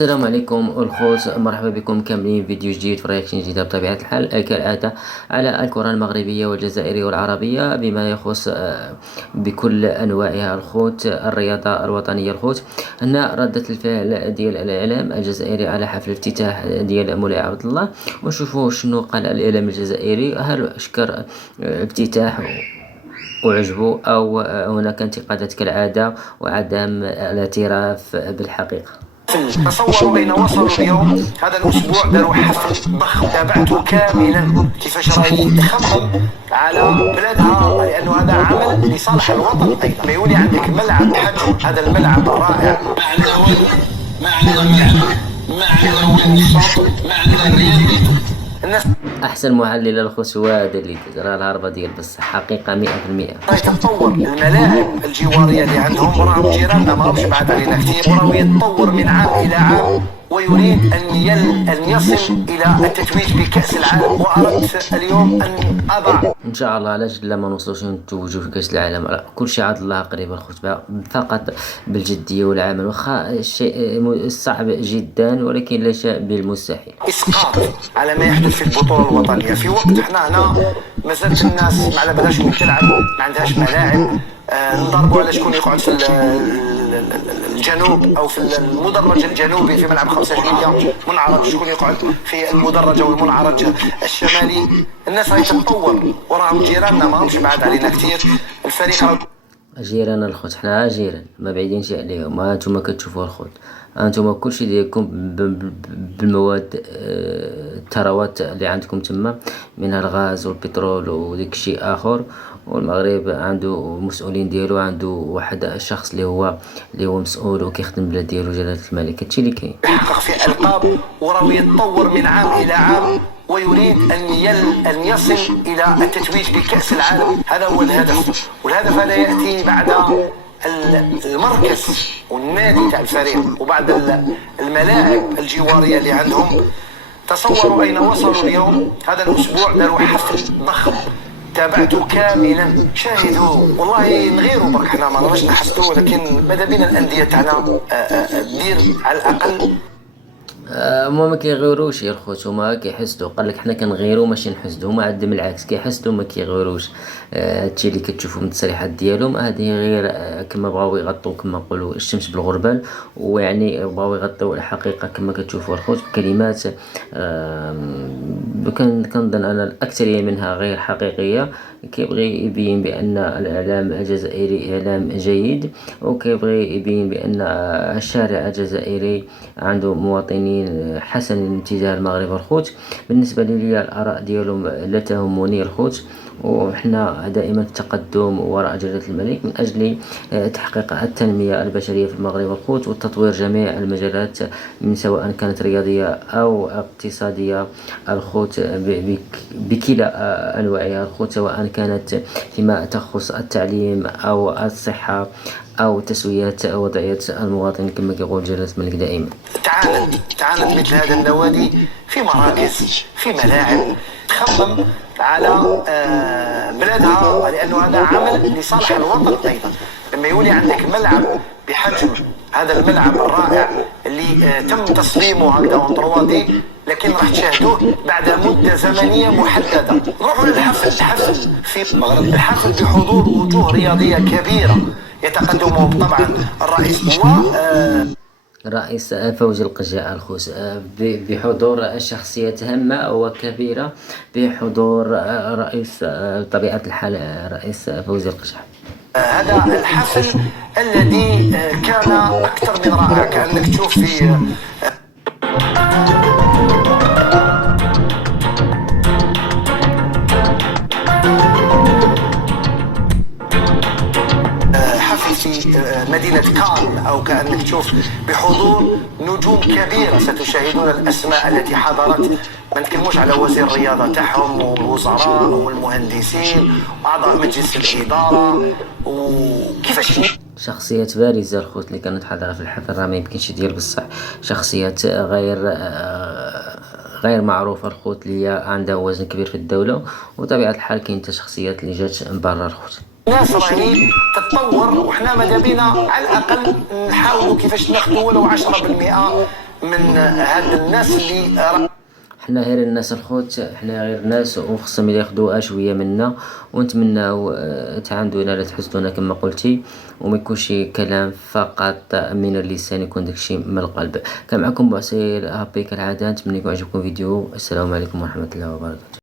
السلام عليكم الخوت، مرحبا بكم كاملين فيديو جديد في رياكشن جديدة بطبيعة الحال كالعادة على الكرة المغربية والجزائرية والعربية بما يخص بكل أنواعها الخوت. الرياضة الوطنية الخوت. هنا ردة الفعل ديال الإعلام الجزائري على حفل الافتتاح ديال مولاي عبد الله، ونشوفوا شنو قال الإعلام الجزائري. هل شكر افتتاح وعجبه أو هناك انتقادات كالعادة وعدم الاعتراف بالحقيقة؟ تصوروا أين وصلوا اليوم. هذا الأسبوع داروا حفل ضخم تابعته كاملا كيفاش راهي تخمم على بلادها، لأنه هذا عمل لصالح الوطن أيضا. ما يولي عندك ملعب بحجم هذا الملعب الرائع، ما عندنا والو، ما عندنا ملعب، ما عندنا وين الشاطئ، ما عندنا رياضي. الناس احسن محلل الخوت هو هذا اللي راه الهربه ديال بصح حقيقه 100%. راهي تتطور. الملاعب الجواريه اللي عندهم راهم جيراننا ماهمش بعاد علينا كثير، وراه يتطور من عام الى عام، ويريد أن يصل إلى التتويج بكأس العالم. وأردت اليوم أن أضع ان شاء الله علاش لا ما نوصلوش نتوجوا في كاس العالم. كل شيء عاد الله قريب الخطبه، فقط بالجديه والعمل. واخا الشيء صعب جدا ولكن ليس بالمستحيل. إسقاط على ما يحدث في البطولة الوطنية في وقت احنا هنا مازالت الناس ما على بالهاش تلعب، ما عندهاش ملاعب. نضربوا على شكون يقعد في الجنوب او في المدرج الجنوبي في ملعب 5 منعرج، شكون يقعد في المدرج او المنعرج الشمالي. الناس راهي تتطور وراهم جيراننا ماهمش بعاد علينا كثير. الفريق جيران الخوت، حنا جيران ما بعيدينش عليهم. ها انتم كتشوفوا الخوت، انتم كلشي ديالكم بالمواد الثروات اللي عندكم تما، منها الغاز والبترول وديك الشيء اخر. والمغرب عنده مسؤولين ديالو، عنده واحد الشخص اللي هو مسؤول وكيخدم البلاد ديالو، جلالة الملك. هادشي اللي كاين. يحقق في القاب وراه يتطور من عام الى عام، ويريد أن يصل إلى التتويج بكأس العالم. هذا هو الهدف، والهدف هذا يأتي بعد المركز والنادي تاع الفريق وبعد الملاعب الجوارية اللي عندهم. تصوروا أين وصلوا اليوم. هذا الأسبوع داروا حفل ضخم تابعته كاملا، شاهدوا. والله نغيروا برك، حنا ما نراش نحسدوا، ولكن ماذا بينا الأندية تاعنا دير على الأقل. هما ما كيغيروش يا الخوت، هما كيحسدوا. قال لك حنا كنغيروا ماشي نحسدوا. هما عندهم العكس، كيحسدوا ما كيغيروش. هادشي اللي كتشوفوا من التصريحات ديالهم هذه غير كما بغاو يغطوا، كما نقولوا الشمس بالغربال. ويعني بغاو يغطوا الحقيقه كما كتشوفوا الخوت بكلمات كنظن ان الاكثريه منها غير حقيقيه. كيبغي يبين بان الاعلام الجزائري اعلام جيد، وكيبغي يبين بان الشارع الجزائري عنده مواطنين حسن تجاه المغرب الخوت. بالنسبه لي الاراء ديالهم لا تهمني الخوت، وحنا دائما التقدم وراء جلالة الملك من أجل تحقيق التنمية البشرية في المغرب الخوت، وتطوير جميع المجالات من سواء كانت رياضية أو اقتصادية الخوت بكلا أنواعها الخوت، سواء كانت فيما تخص التعليم أو الصحة أو تسوية وضعية المواطن كما يقول جلالة الملك دائما. تعاند مثل هذا النوادي في مراكز، في ملاعب، تخمم على بلادها، لأنه هذا عمل لصالح الوطن أيضا. لما يولي عندك ملعب بحجم هذا الملعب الرائع اللي تم تصميمه هكذا اونطروادي، لكن راح تشاهدوه بعد مدة زمنية محددة. نروحوا للحفل في المغرب، الحفل بحضور وجوه رياضية كبيرة يتقدمهم طبعا الرئيس الرئيس فوزي القجاء الخوس، بحضور شخصيات هامة وكبيرة، بحضور رئيس بطبيعة الحال رئيس فوزي القجاء. هذا الحفل الذي كان أكثر من رائع، كأنك تشوف في مدينة كان، أو كأنك تشوف بحضور نجوم كبيرة. ستشاهدون الأسماء التي حضرت، ما نتكلموش على وزير الرياضة تاعهم والوزراء والمهندسين وأعضاء مجلس الإدارة وكيفاش شخصيات بارزة الخوت اللي كانت حاضرة في الحفل. راه ما يمكنش يدير بصح شخصيات غير معروفة الخوت اللي عندها وزن كبير في الدولة. وطبيعة الحال كاين شخصيات اللي جات من برا الخوت. الناس راهي تتطور، وحنا ماذا بينا على الأقل نحاولوا كيفاش ناخذوا ولو 10% من هاد الناس اللي حنا غير الناس الخوت، حنا غير ناس وخصهم ياخدوا شويه منا، ونتمناو تعاندونا لا تحسدونا كما قلتي، وما يكونش كلام فقط من اللسان، يكون داكشي من القلب. كان معكم بوعسير هابي كالعاده، نتمنى يكون عجبكم فيديو. السلام عليكم ورحمه الله وبركاته.